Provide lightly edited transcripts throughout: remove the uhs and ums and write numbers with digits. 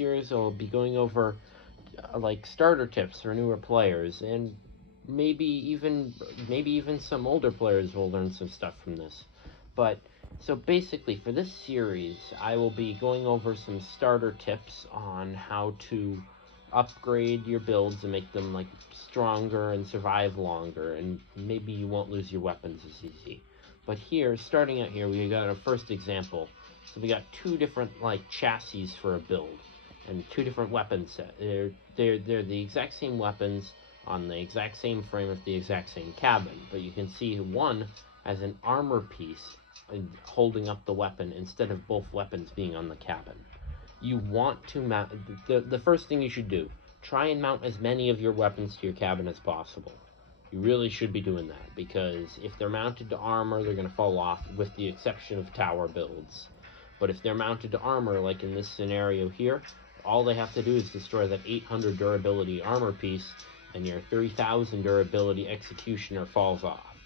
series I'll be going over like starter tips for newer players, and maybe even some older players will learn some stuff from this. But so basically for this series, I will be going over some starter tips on how to upgrade your builds and make them like stronger and survive longer, and maybe you won't lose your weapons as easy. But here, starting out here, we got our first example. So we got two different like chassis for a build, and two different weapon sets. They're the exact same weapons on the exact same frame with the exact same cabin, but you can see one has an armor piece holding up the weapon instead of both weapons being on the cabin. You want to mount the first thing you should do. Try and mount as many of your weapons to your cabin as possible. You really should be doing that, because if they're mounted to armor, they're going to fall off, with the exception of tower builds. But if they're mounted to armor, like in this scenario here, all they have to do is destroy that 800 durability armor piece, and your 3000 durability executioner falls off.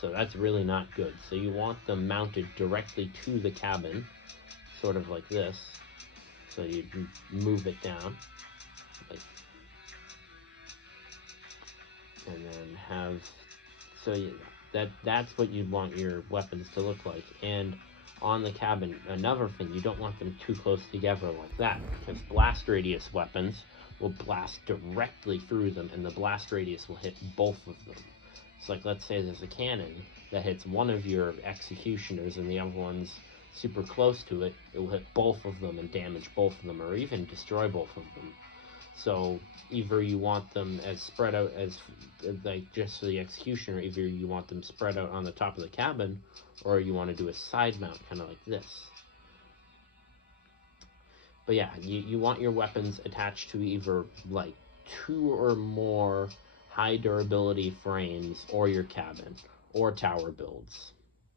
So that's really not good. So you want them mounted directly to the cabin, sort of like this. So you move it down, like, and then have, so that's what you want your weapons to look like. And on the cabin, another thing, you don't want them too close together like that, because blast radius weapons will blast directly through them, and the blast radius will hit both of them. So like, let's say there's a cannon that hits one of your executioners and the other one's super close to it, it will hit both of them and damage both of them, or even destroy both of them. So either you want them as spread out as, like, just for the executioner, either you want them spread out on the top of the cabin, or you want to do a side mount, kind of like this. But yeah, you want your weapons attached to either like 2 or more high durability frames, or your cabin, or tower builds.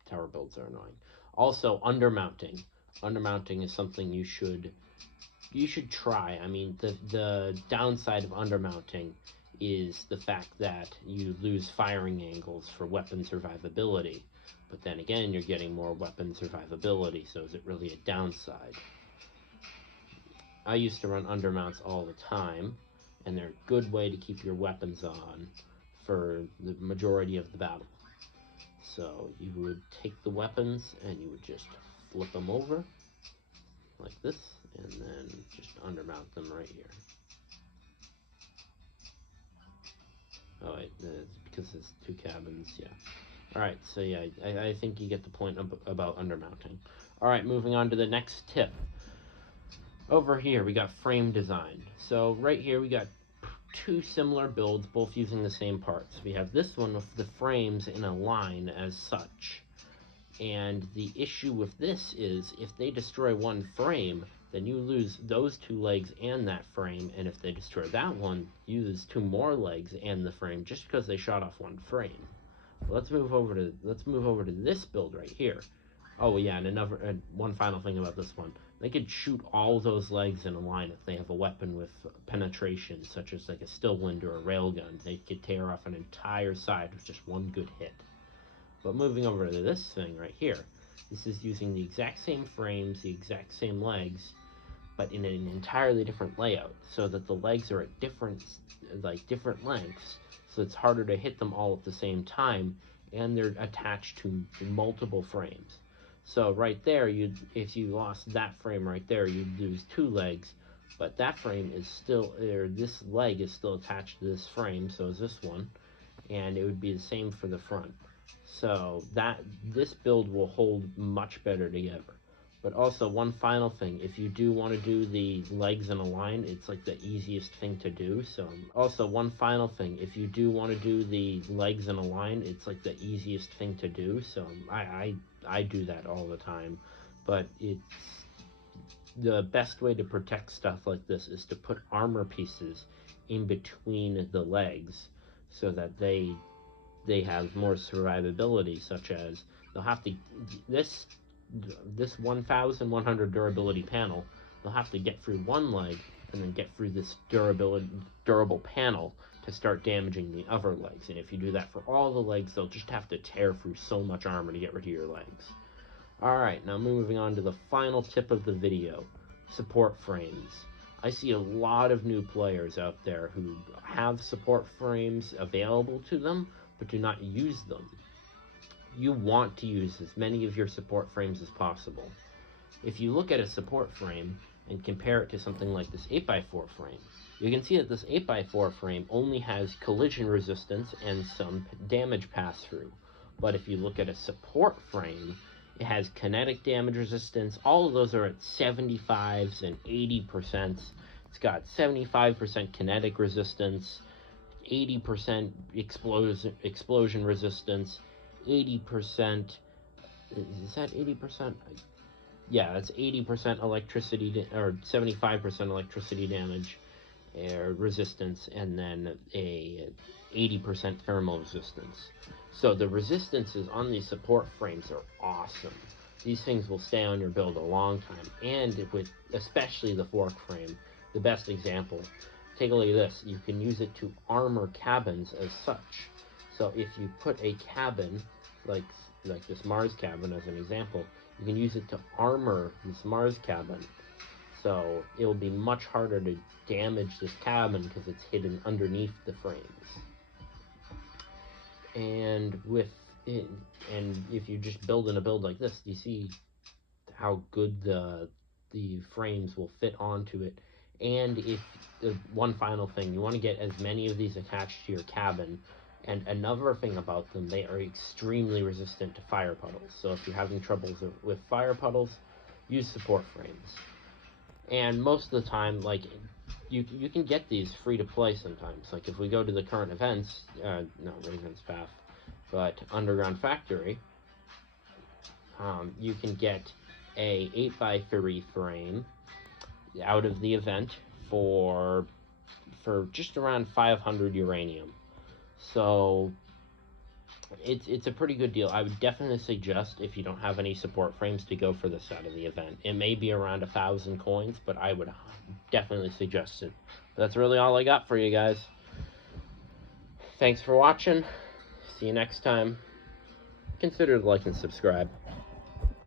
Tower builds are annoying. Also, undermounting. Undermounting is something you should try. I mean, the downside of undermounting is the fact that you lose firing angles for weapon survivability. But then again, you're getting more weapon survivability, so is it really a downside? I used to run undermounts all the time, and they're a good way to keep your weapons on for the majority of the battle. So you would take the weapons and you would just flip them over like this, and then just undermount them right here. Oh wait, because there's two cabins, yeah. Alright, so yeah, I think you get the point about undermounting. Alright, moving on to the next tip. Over here, we got frame design. So right here, we got two similar builds, both using the same parts. We have this one with the frames in a line as such. And the issue with this is, if they destroy one frame, then you lose those two legs and that frame, and if they destroy that one, you lose two more legs and the frame, just because they shot off one frame. Let's move over to this build right here. Oh yeah, and one final thing about this one. They could shoot all those legs in a line if they have a weapon with penetration, such as like a Stillwind or a railgun. They could tear off an entire side with just one good hit. But moving over to this thing right here, this is using the exact same frames, the exact same legs, but in an entirely different layout, so that the legs are at different lengths, so it's harder to hit them all at the same time, and they're attached to multiple frames. So right there, if you lost that frame right there, you'd lose two legs, but that frame is still, or this leg is still attached to this frame, so is this one, and it would be the same for the front. So this build will hold much better together. But also, one final thing, if you do want to do the legs in a line, it's like the easiest thing to do. So also, one final thing, if you do want to do the legs in a line, it's like the easiest thing to do. So I do that all the time. But it's the best way to protect stuff like this is to put armor pieces in between the legs, so that they have more survivability, such as they'll have to, this 1100 durability panel, they'll have to get through one leg and then get through this durable panel to start damaging the other legs. And if you do that for all the legs, they'll just have to tear through so much armor to get rid of your legs. Alright, now moving on to the final tip of the video, support frames. I see a lot of new players out there who have support frames available to them, but do not use them. You want to use as many of your support frames as possible. If you look at a support frame and compare it to something like this 8x4 frame, you can see that this 8x4 frame only has collision resistance and some damage pass-through. But if you look at a support frame, it has kinetic damage resistance. All of those are at 75s and 80%. It's got 75% kinetic resistance, 80% explosion resistance, 80%, is that 80%? Yeah, that's 80% electricity, or 75% electricity damage, resistance, and then a 80% thermal resistance. So the resistances on these support frames are awesome. These things will stay on your build a long time, and with especially the fork frame, the best example. Take a look at this. You can use it to armor cabins as such. So if you put a cabin, like this Mars cabin as an example, you can use it to armor this Mars cabin. So it will be much harder to damage this cabin because it's hidden underneath the frames. And if you just build in a build like this, you see how good the frames will fit onto it. And if one final thing, you want to get as many of these attached to your cabin. And another thing about them, they are extremely resistant to fire puddles. So if you're having troubles with fire puddles, use support frames. And most of the time, like, you can get these free to play sometimes. Like if we go to the current events, no, Raven's Path, but Underground Factory, you can get a 8x3 frame out of the event for just around 500 uranium. So it's a pretty good deal. I would definitely suggest, if you don't have any support frames, to go for this out of the event. It may be around 1,000 coins, but I would definitely suggest it. But that's really all I got for you guys. Thanks for watching. See you next time. Consider to like and subscribe.